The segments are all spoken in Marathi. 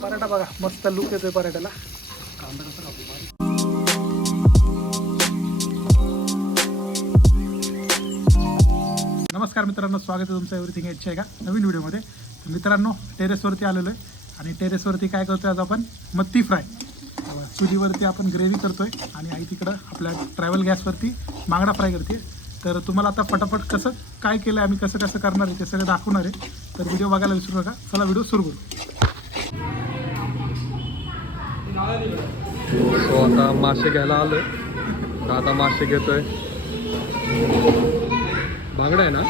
पराठा बघा मस्त लुक येतोय पराठ्याला. नमस्कार मित्रांनो, स्वागत आहे तुमचं एव्हरीथिंग एच आहे का नवीन व्हिडिओमध्ये. तर मित्रांनो, टेरेसवरती आलेलो आहे आणि टेरेसवरती काय करतोय आज आपण मत्ती फ्राय. चुलीवरती आपण ग्रेव्ही करतोय आणि आई तिकडं आपल्या ट्रॅव्हल गॅसवरती बांगडा फ्राय करते. तर तुम्हाला आता फटाफट कसं काय केलं आम्ही कसं कसं करणार आहे ते सगळं दाखवणार आहे. तर व्हिडिओ बघायला विसरू नका. चला व्हिडिओ सुरू करू. सो आता मासे घ्यायला आलोय. तर आता मासे घेतोय. बांगडा आहे ना.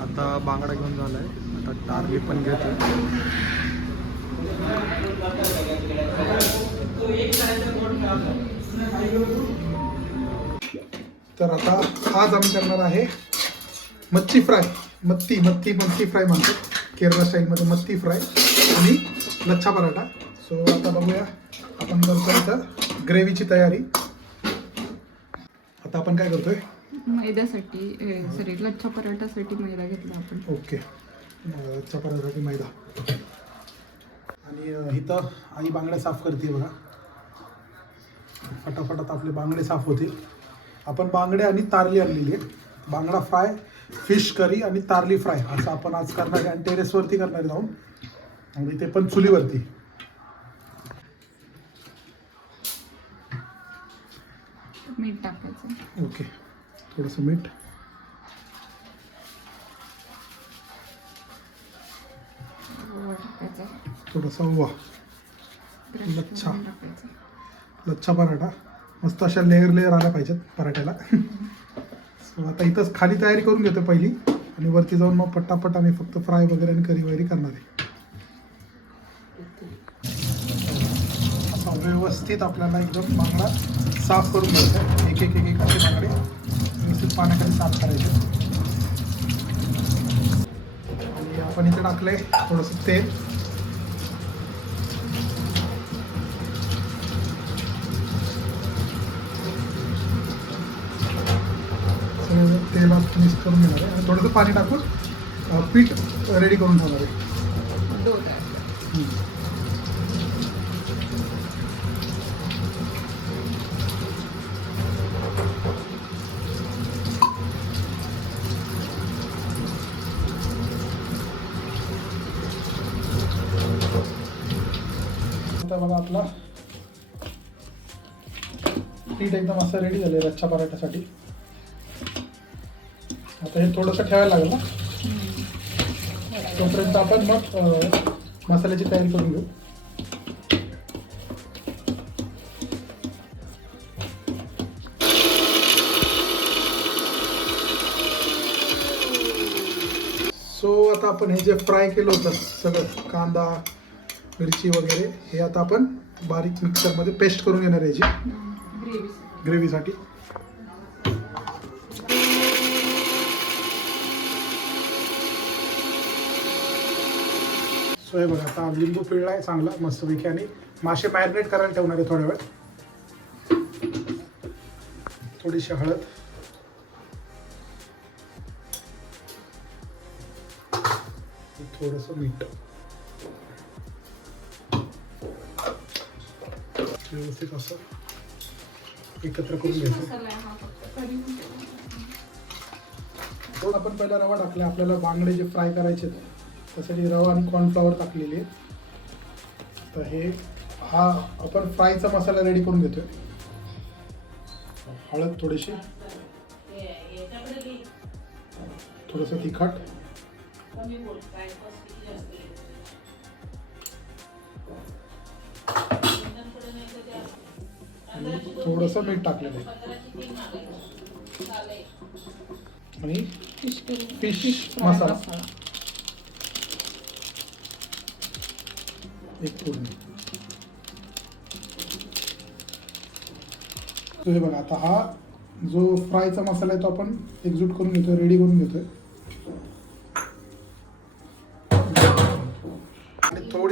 आता बांगडा घेऊन झालाय. आता टारली पण घेतोय. तर आता आज आम्ही करणार आहे मच्छी फ्राय. मत्ती फ्राय म्हणतो केरळ स्टाईलमध्ये. मत्ती फ्राय आणि लच्छा पराठा. सो आता बघूया आपण करतोय इथं ग्रेव्हीची तयारी. आता आपण काय करतोय, मैद्यासाठी लच्छा पराठासाठी मैदा घेतला आपण. ओके, लच्छा पराठासाठी मैदा. आणि इथं आई बांगडे साफ करते बघा. फटाफट आता आपले बांगडे साफ होतील. आपण बांगडे आणि तारली आणलेली आहे. बांगडा फ्राय, फिश करी आणि तारली फ्राय असं आपण आज करणार आहे. आणि टेरेसवरती करणार आहे जाऊन, आणि ते पण चुलीवरती. मीठ टाकायचं. ओके, थोडंसं मीठ. थोडासा ओवा. लच्छा पराठा मस्त अशा लेअर आल्या पाहिजेत पराठ्याला. सो आता इथंच खाली तयारी करून घेतो पहिली, आणि वरती जाऊन मग पटापट आम्ही फक्त फ्राय वगैरे आणि करी वगैरे करणार आहे. असा व्यवस्थित आपल्याला एकदम बांगडा साफ करून घ्यायचा आहे. एक एक असे बांगडे व्यवस्थित पाण्याखाली साफ करायचे. आणि आपण इथे टाकलंय थोडंसं तेल. तेलात मिक्स करून घेणार आहे आणि थोडंसं पाणी टाकून पीठ रेडी करून ठेवणार आहे. आता बघा आपला पीठ एकदम असं रेडी झालं आहे लच्छा पराठ्यासाठी. आता हे थोडंसं ठेवायला लागेल ना, तोपर्यंत आपण मग मसाल्याची तयारी करून घेऊ. सो आता आपण हे जे फ्राय केलं होतं सगळं, कांदा मिरची वगैरे, हे आता आपण बारीक मिक्सरमध्ये पेस्ट करून घेणार आहे याची ग्रेव्हीसाठी. सो हे बघा आता लिंबू पिळला आहे चांगला मस्तपैकी, आणि मासे मॅरिनेट करायला ठेवणार आहे थोड्या वेळ. थोडीशी हळद, थोडंसं मीठ, व्यवस्थित असं एकत्र करून घ्यायचं. थोडं आपण पहिला रवा टाकला. आपल्याला बांगडे जे फ्राय करायचे त्यासाठी रवा आणि कॉर्नफ्लॉवर टाकलेली आहे. तर हा आपण फ्रायचा मसाला रेडी करून घेतोय. हळद थोडीशी, थोडंसं तिखट, आणि थोडंसं मीठ टाकलेलं आहे, आणि फिश मसाला एक पूर्ण. हे बघा आता हा जो फ्रायचा मसाला आहे तो आपण एकजूट करून घेतोय, रेडी करून घेतोय.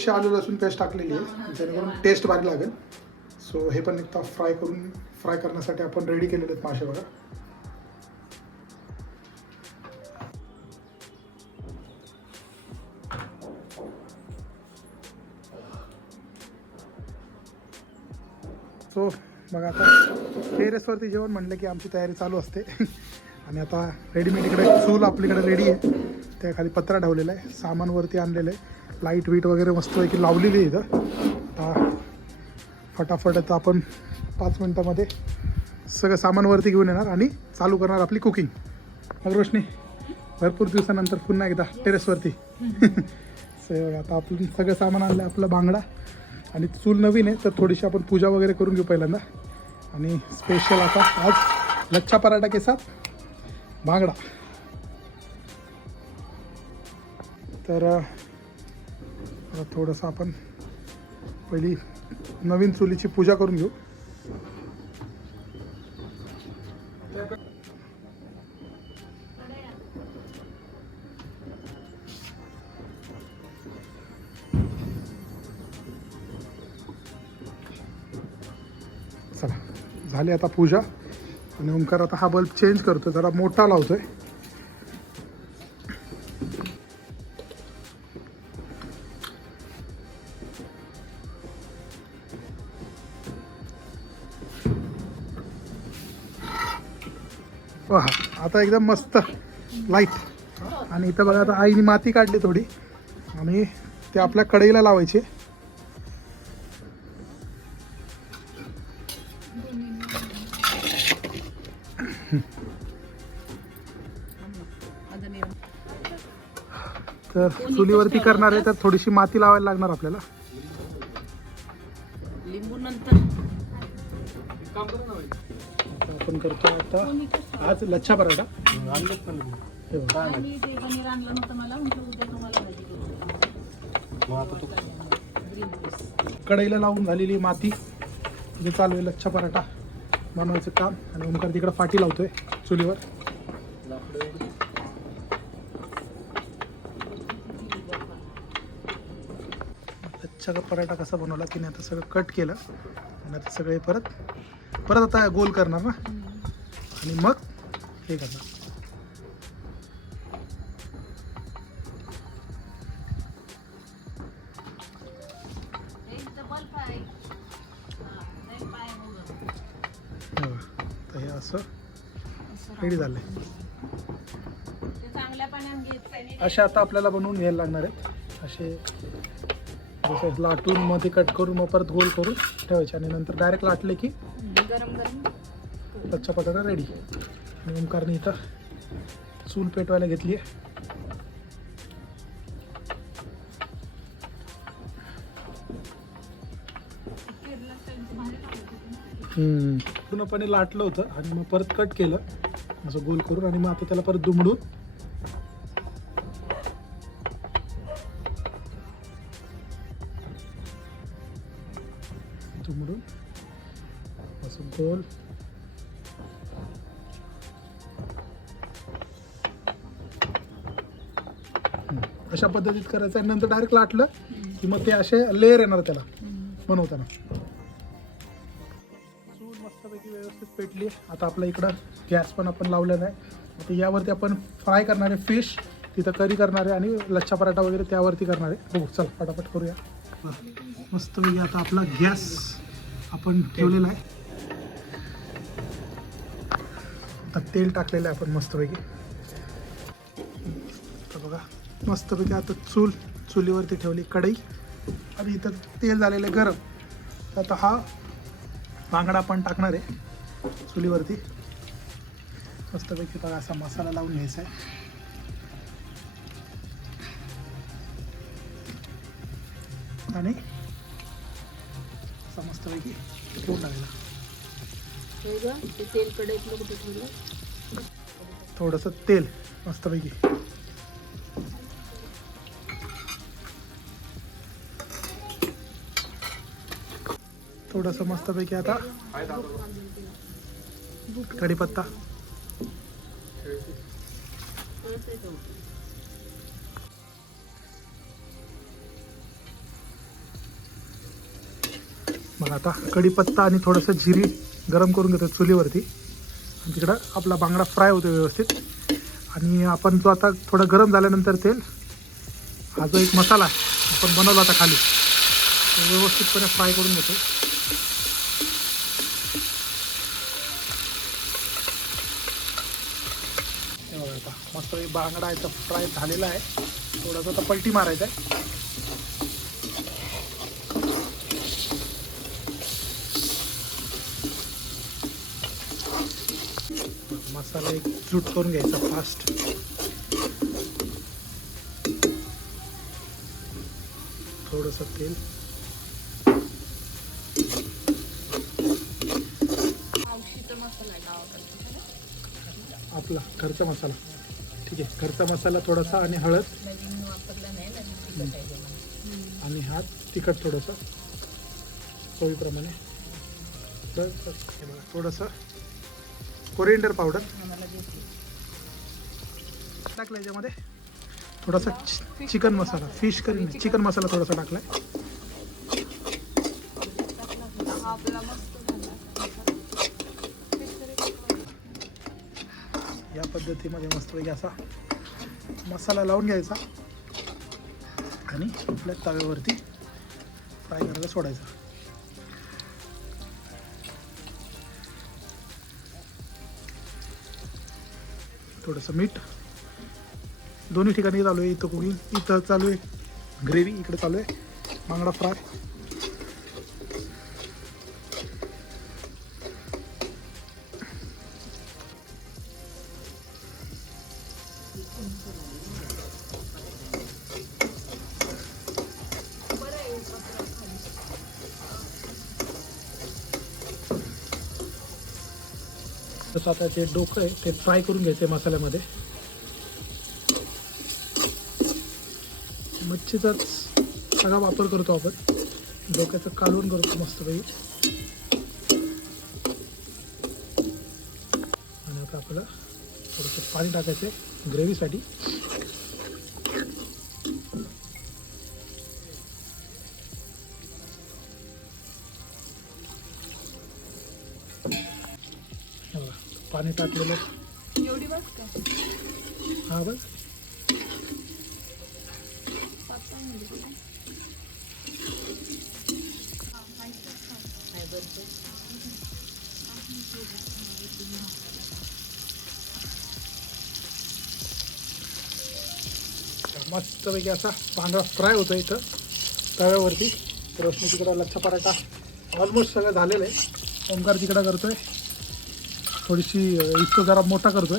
थोडीशी आलं लसूण पेस्ट टाकलेली आहे जेणेकरून टेस्ट भारी लागेल. सो हे पण एकदा फ्राय करण्यासाठी आपण रेडी केलेले आहेत मासे बघा. सो बघा आता टेरेसवरती जेवण म्हणलं की आमची तयारी चालू असते. आणि आता रेडीमेड इकडे चूल आपल्याकडे रेडी आहे. त्या खाली पत्रा ठेवलेला आहे, सामानवरती आणलेलं आहे, लाईट वीट वगैरे मस्तपैकी लावलेली आहे इथं. आता फटाफट आता आपण 5 मिनटामध्ये सगळं सामानवरती घेऊन येणार आणि चालू करणार आपली कुकिंग. मग रोशनी भरपूर दिवसानंतर पुन्हा एकदा टेरेसवरती. सो आता आपण सगळं सामान आणलं, आपला बांगडा आणि चूल नवीन आहे तर थोडीशी आपण पूजा वगैरे करून घेऊ पहिल्यांदा. आणि स्पेशल आता आज लच्छा पराठा के साथ बांगडा. तर थोडंसं आपण पहिली नवीन चुलीची पूजा करून घेऊ. चला झाली आता पूजा. आणि ओंकार आता हा बल्ब चेंज करतो, जरा मोठा लावतोय. पहा आता एकदम मस्त लाईट. आणि इथं बघा आता आईने माती काढली थोडी आणि ते आपल्या कढईला लावायचे. तर चुलीवरती करणार आहे तर थोडीशी माती लावायला लागणार आपल्याला. लिंबू नंतर आपण करतो आता आज लच्छा पराठा. हे बघा. आणि ते पनीर आणलं नव्हतं मला, म्हटलं उद्या तुम्हाला भाजी करू. कढईला लावून झालेली माती जे चालू आहे लच्छा पराठा बनवायचं काम. आणि ओंकार तिकडं फाटी लावतोय चुलीवर. लच्छा पराठा कसा बनवला तिने आता सगळं कट केलं आणि आता सगळे परत आता गोल करणार ना आणि मग हे करणार. तर हे असं रेडी झालंय. असे आता आपल्याला बनवून घ्यायला लागणार आहेत. असे जसे लाटून मग ते कट करून मग परत गोल करून ठेवायचे आणि नंतर डायरेक्ट लाटले की गरम गरम लच्छा पराठा रेडी. आणि ओंकारने इथं चूल पेटवायला घेतली आहे. पूर्णपणे लाटलं होतं आणि मग परत कट केलं असं गोल करून आणि मग आता त्याला परत दुमडून असं गोल अशा पद्धतीत करायचं आणि नंतर डायरेक्ट लाटलं की मग ते असे लेअर येणार त्याला बनवताना. चूल मस्तपैकी व्यवस्थित पेटली. आता आपल्या इकडं गॅस पण आपण लावलेला आहे. आता यावरती आपण फ्राय करणारे फिश, तिथं करी करणारे आणि लच्छा पराठा वगैरे त्यावरती करणारे. हो चल पटापट करूया. मस्तपैकी आता आपला गॅस आपण ठेवलेला आहे. आता तेल टाकलेलं आहे आपण मस्तपैकी. तर बघा मस्तपैकी आता चुलीवरती ठेवली कढई आणि इथं तेल झालेलं आहे गरम. आता हा बांगडा आपण टाकणार आहे चुलीवरती. मस्तपैकी बघा असा मसाला लावून घ्यायचा आहे. आणि असा मस्तपैकी ठेवून टाकला. ते तेल कढईतलं कुठे ठेवलं? थोडंसं तेल मस्तपैकी. थोडंसं मस्तपैकी आता कढीपत्ता. मग आता कढीपत्ता आणि थोडंसं जिरी गरम करून घेतो चुलीवरती आणि तिकडं आपला बांगडा फ्राय होतो व्यवस्थित. आणि आपण जो आता थोडं गरम झाल्यानंतर तेल, हा जो एक मसाला आहे आपण बनवला होता खाली, तो व्यवस्थितपणे फ्राय करून घेतो. आता मस्त बांगडा आहे तर फ्राय झालेला आहे. थोडासा आता पलटी मारायचा आहे. मसाला एक जूट करून घ्यायचा फास्ट. थोडंसं तेल, आपला घरचा मसाला, ठीक आहे, घरचा मसाला थोडासा आणि हळद आणि हा तिखट थोडंसं चवीप्रमाणे. थोडंसं कोरिएंडर पावडर टाकला याच्यामध्ये. थोडासा चिकन मसाला, फिश करी चिकन मसाला थोडासा टाकलाय. या पद्धतीमध्ये मस्तपैकी असा मसाला लावून घ्यायचा आणि आपल्या तव्यावरती फ्राय करायला सोडायचा. थोडंसं मीठ. दोन्ही ठिकाणी चालू आहे. इथं कुकिंग, इथं चालू आहे ग्रेव्ही, इकडे चालू आहे बांगडा फ्राय. तसं आता जे डोकं आहे ते फ्राय करून घ्यायचं आहे मसाल्यामध्ये. मच्छीचाच सगळा वापर करतो आपण, डोक्याचं कालवण करतो मस्तपैकी. आणि आता आपल्याला थोडंसं पाणी टाकायचं आहे ग्रेव्हीसाठी. पाणी टाकलेलं एवढी बस का? हा बस. मस्तपैकी असा पांढरा फ्राय होतो इथं तव्यावरती. रोशनी तिकडं लच्छा पराठा ऑलमोस्ट सगळं झालेलं आहे. ओंकार तिकडं करतोय, थोडीशी इसको जरा मोठा करतोय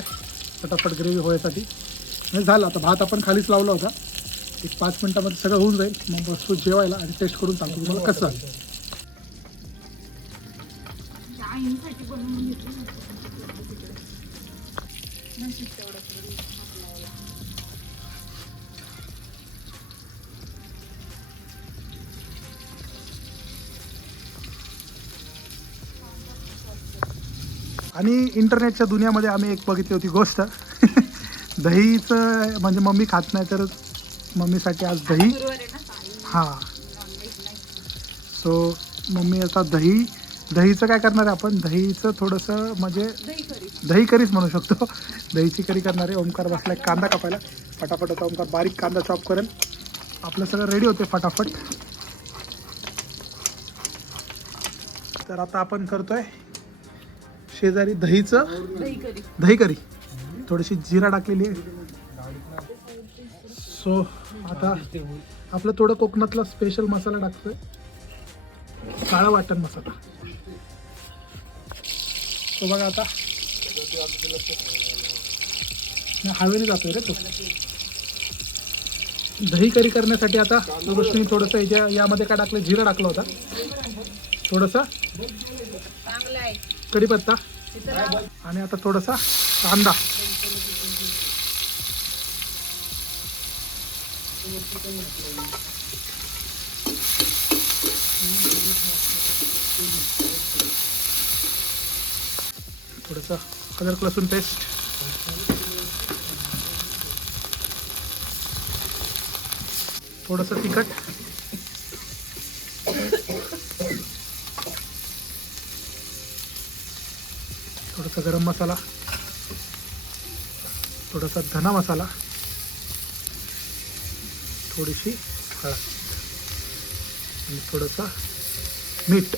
फटाफट ग्रेव्ही होण्यासाठी. नाही झालं आता. भात आपण खालीच लावला होता. एक 5 मिनटामध्ये सगळं होऊन जाईल. मग बसतो जेवायला आणि टेस्ट करून सांगतो तुम्हाला कसं झालं. आणि इंटरनेटच्या दुनियामध्ये आम्ही एक बघितली होती गोष्ट. दहीचं म्हणजे मम्मी खात नाही तर मम्मीसाठी आज दही. हां, सो मम्मी आता दहीचं काय करणार आहे आपण, दहीचं थोडंसं म्हणजे दही करीच म्हणू शकतो. दहीची करी करणार आहे. ओंकार बसला कांदा कापायला. फटाफट आता ओंकार बारीक कांदा चॉप करेल. आपलं सगळं रेडी होते फटाफट. तर आता आपण करतोय शेजारी दही करी. थोडीशी जिरा टाकलेली आहे. सो आता आपलं थोडं कोकणातला स्पेशल मसाला टाकतोय, काळा वाटण मसाला. तो बघा आता हवेने जातोय रे तो. दही करी करण्यासाठी आता रोशनी थोडंसं यामध्ये काय टाकलं, जिरा टाकला होता, थोडंसं कढीपत्ता आणि आता थोडासा कांदा. थोडासा अदरक लसूण पेस्ट. थोडंसं तिखट. थोडासा गरम मसाला, थोडासा धना मसाला, थोडीशी हळद आणि थोडंसं मीठ.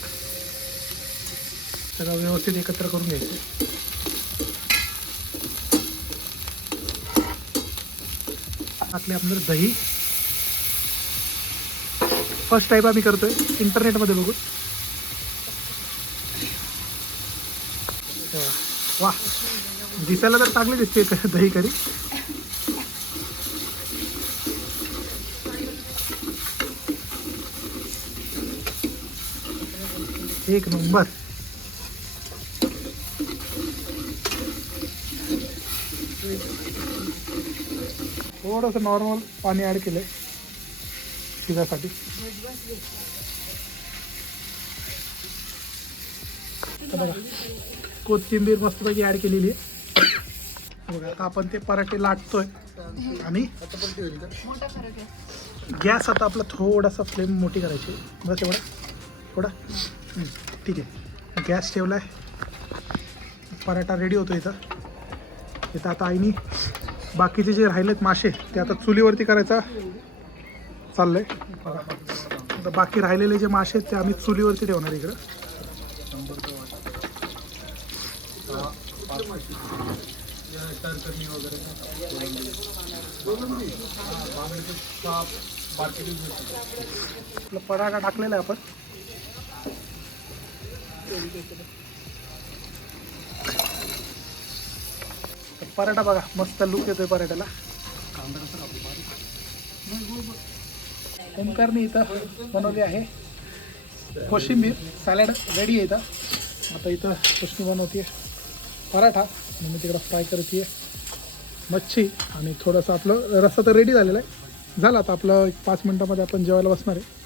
सगळं व्यवस्थित एकत्र करून घ्यायचं. टाकले आपलं दही. फर्स्ट टाईप आम्ही करतोय इंटरनेटमध्ये बघून. वा, दिसायला तर चांगली दिसते दही करी. एक नंबर. थोडंसं नॉर्मल पाणी ॲड केलंय शिजासाठी. बघा कोथिंबीर मस्तपैकी ॲड केलेली आहे. बघा आता आपण ते पराठे लाटतोय आणि मोठा फरक आहे. गॅस आता आपला थोडासा फ्लेम मोठी करायची. बस एवढा थोडा. ठीक आहे, गॅस ठेवला आहे. पराठा रेडी होतो इथं. इथं आता आईनी बाकीचे जे राहिलेत मासे ते आता चुलीवरती करायचा चाललंय. आता बाकी राहिलेले जे मासे आहेत ते आम्ही चुलीवरती ठेवणार इकडं. आपला पराठा टाकलेला आहे आपण. पराठा बघा मस्त लुक येतोय पराठ्याला. ओमकारने इथं बनवली आहे कोशिंबीर. सॅलड रेडी आहे इथं. आता इथं कोशिंबीर बनवते पराठा आणि मी तिकडं फ्राय करते मच्छी. आणि थोडंसं आपलं रस्सा तर रेडी झालेला आहे. झालं आता आपलं 5 मिनटामध्ये आपण जेवायला बसणार आहे.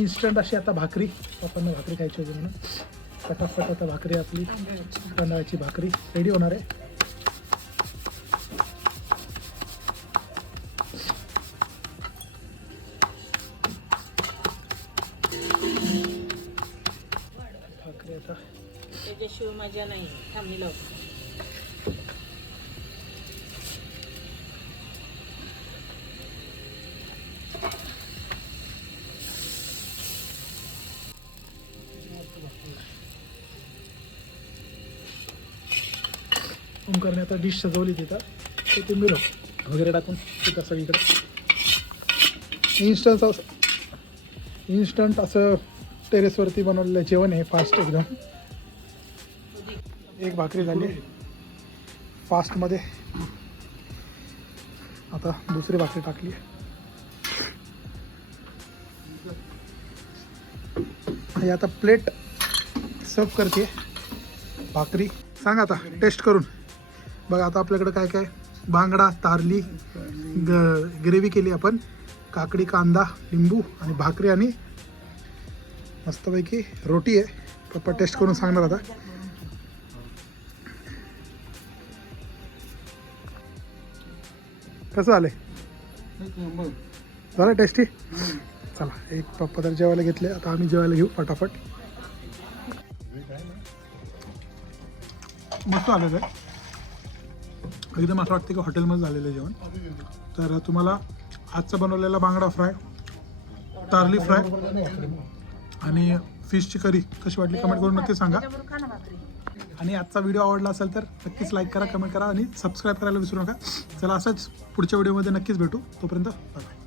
इन्स्टंट अशी आता भाकरी, आपण भाकरी खायची होती म्हणून फटाफट आता भाकरी आपली तांदळाची भाकरी रेडी होणार आहे. भाकरी आता त्याच्याशिवाय मजा नाही. थांबली लावतो. ओमकारने आता डिश सजवली तिथं. कोथिंबीर वगैरे टाकून तिथं सगळीकडे इन्स्टंट असं टेरेसवरती बनवलेलं जेवण आहे. फास्ट एकदम. एक भाकरी झाली फास्टमध्ये. आता दुसरी भाकरी टाकली. आणि आता प्लेट सर्व करते भाकरी. सांगा आता टेस्ट करून. बघा आता आपल्याकडे काय काय बांगडा, तारली, ग्रेव्ही केली आपण, काकडी, कांदा, लिंबू आणि भाकरी आणि मस्तपैकी रोटी आहे. पप्पा टेस्ट करून सांगणार आता. कसं झालंय? झालं टेस्टी? चला एक पप्पा तर जेवायला घेतले. आता आम्ही जेवायला घेऊ फटाफट. मस्त आलेलं आहे एकदम. असं वाटतं की हॉटेलमध्ये झालेलं आहे जेवण. तर तुम्हाला आजचा बनवलेला बांगडा फ्राय, तारली फ्राय आणि फिशची करी कशी वाटली कमेंट करून नक्की सांगा. आणि आजचा व्हिडिओ आवडला असेल तर नक्कीच लाईक करा, कमेंट करा आणि सबस्क्राईब करायला विसरू नका. चला असंच पुढच्या व्हिडिओमध्ये नक्कीच भेटू. तोपर्यंत बाय.